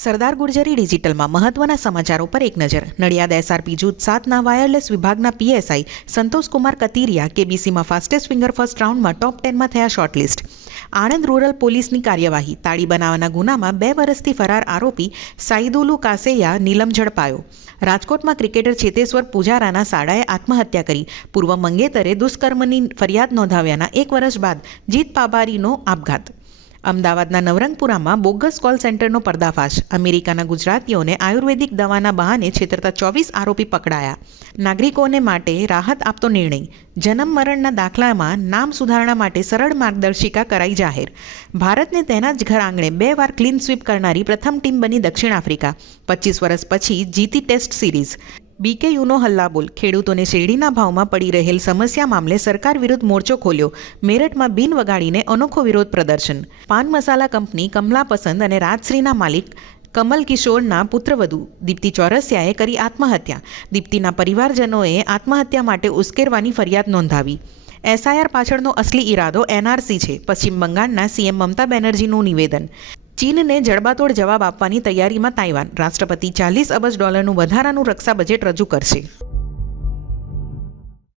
સરદાર ગુર્જરી ડિજિટલમાં મહત્વના સમાચારો પર એક નજર. નડિયાદ એસઆરપી જૂથ સાતના વાયરલેસ વિભાગના પીએસઆઈ સંતોષકુમાર કતીરિયા કેબીસીમાં ફાસ્ટેસ્ટ ફિંગર ફર્સ્ટ રાઉન્ડમાં ટોપ ટેનમાં થયા શોર્ટલિસ્ટ આણંદ રૂરલ પોલીસની કાર્યવાહી. તાળી બનાવવાના ગુનામાં બે વર્ષથી ફરાર આરોપી સાઈદુલુ કાસેયા નીલમ ઝડપાયો. રાજકોટમાં ક્રિકેટર ચેતેશ્વર પૂજારાના શાળાએ આત્મહત્યા કરી. પૂર્વ મંગેતરે દુષ્કર્મની ફરિયાદ નોંધાવ્યાના એક વર્ષ બાદ જીત પાબારીનો આપઘાત. અમદાવાદના નવરંગપુરામાં બોગસ કોલ સેન્ટરનો પર્દાફાશ. અમેરિકાના ગુજરાતીઓને આયુર્વેદિક દવાના બહાને છેતરતા ચોવીસ આરોપી પકડાયા. નાગરિકોને માટે રાહત આપતો નિર્ણય. જન્મ મરણના દાખલામાં નામ સુધારણા માટે સરળ માર્ગદર્શિકા કરાઈ જાહેર. ભારતને તેના જ ઘર આંગણે બે વાર ક્લીન સ્વીપ કરનારી પ્રથમ ટીમ બની દક્ષિણ આફ્રિકા. પચીસ વર્ષ પછી જીતી ટેસ્ટ સિરીઝ. બીકેયુનો હલ્લાબોલ ખેડૂતોને શેરડીના ભાવમાં પડી રહેલ સમસ્યા મામલે સરકાર વિરુદ્ધ મોરચો ખોલ્યો. મેરઠમાં બિન વગાડીને અનોખો વિરોધ પ્રદર્શન. પાન મસાલા કંપની કમલા પસંદ અને રાજશ્રીના માલિક કમલ કિશોરના પુત્રવધુ દીપ્તિ ચોરસિયાએ કરી આત્મહત્યા. દીપ્તિના પરિવારજનોએ આત્મહત્યા માટે ઉશ્કેરવાની ફરિયાદ નોંધાવી. એસઆઈઆર પાછળનો અસલી ઈરાદો એનઆરસી છે. પશ્ચિમ બંગાળના સીએમ મમતા બેનર્જીનું નિવેદન. ચીનને જડબાતોડ જવાબ આપવાની તૈયારીમાં તાઇવાન. રાષ્ટ્રપતિ ચાલીસ અબજ ડોલરનું વધારાનું રક્ષા બજેટ રજૂ કરશે.